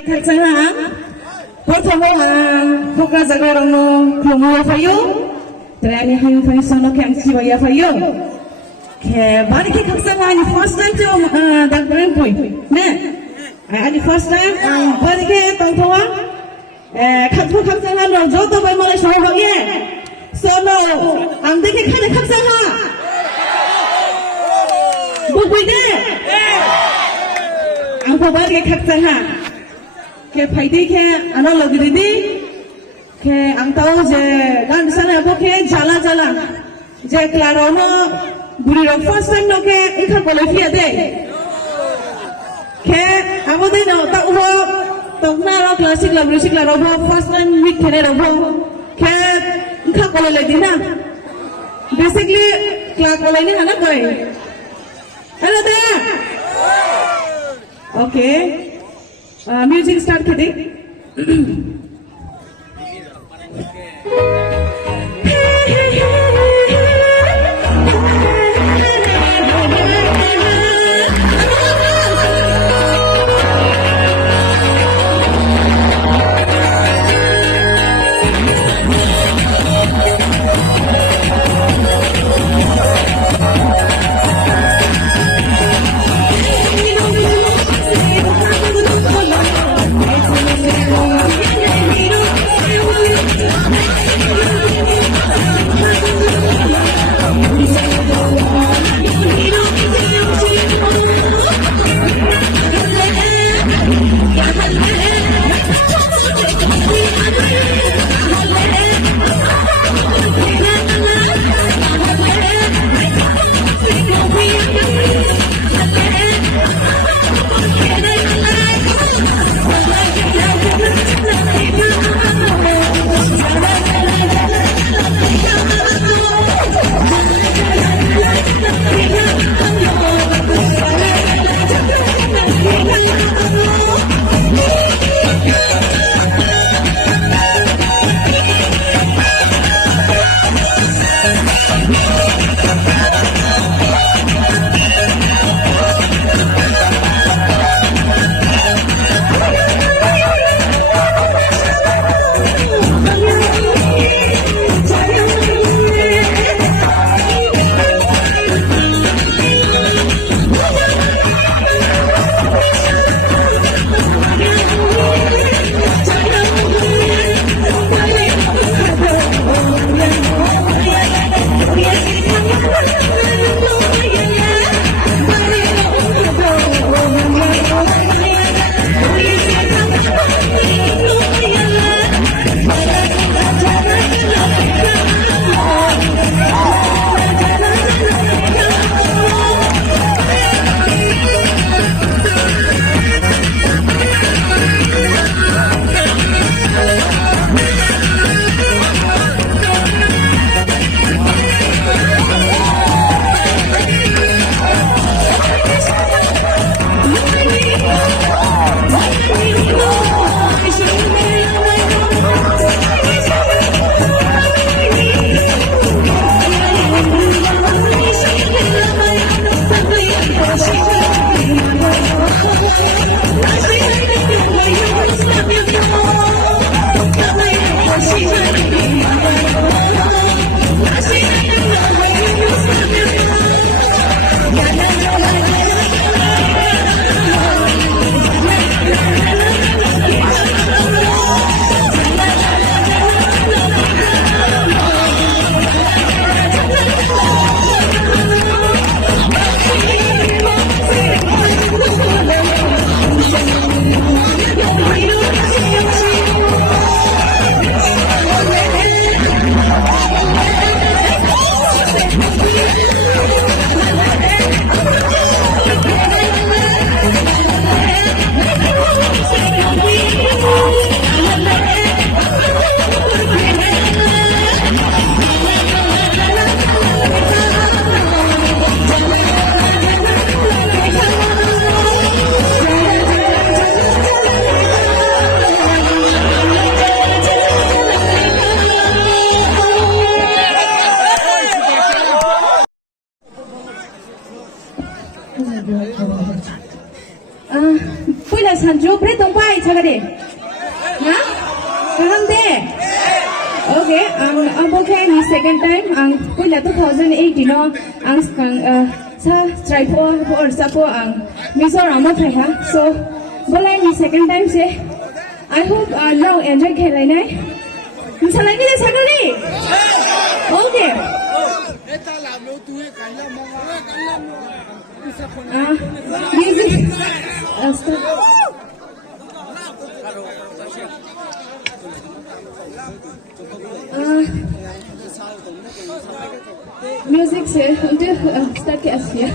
Kaksangan, pertama buka zagarang keluar fayu, terani hayu fayu sono kemsi waya fayu. Ke bari ke kaksangan ni first time tu Damparengpui, ne? Ani first time bari ke tongtoa, kaksangan lo jodoh bay malai sono ye. Sono, ang deke kane kaksangan. Bukui de. Ang bari ke kaksangan. Ke faidi ke anak lagi di, ke ang tahu je kan sana apa ke jala je klarono buri ro first time no ke ikha qualify de, ke amo de no tak ubo tokna ro classic la ro first time week kene ro ke ikha qualify di na, basically class qualify ni anak koi, hello there, okay. Music start kade. Sagari? Huh? Kahante? Okay, ang okay ni second time ang pula 2018 no ang sa stripe or sa po ang Mizoram mo ha. So balay ni second time say I hope now enjoy khelai nai. Misalai ni Sagari? Okay. Music. Music se untuk start ke Asia.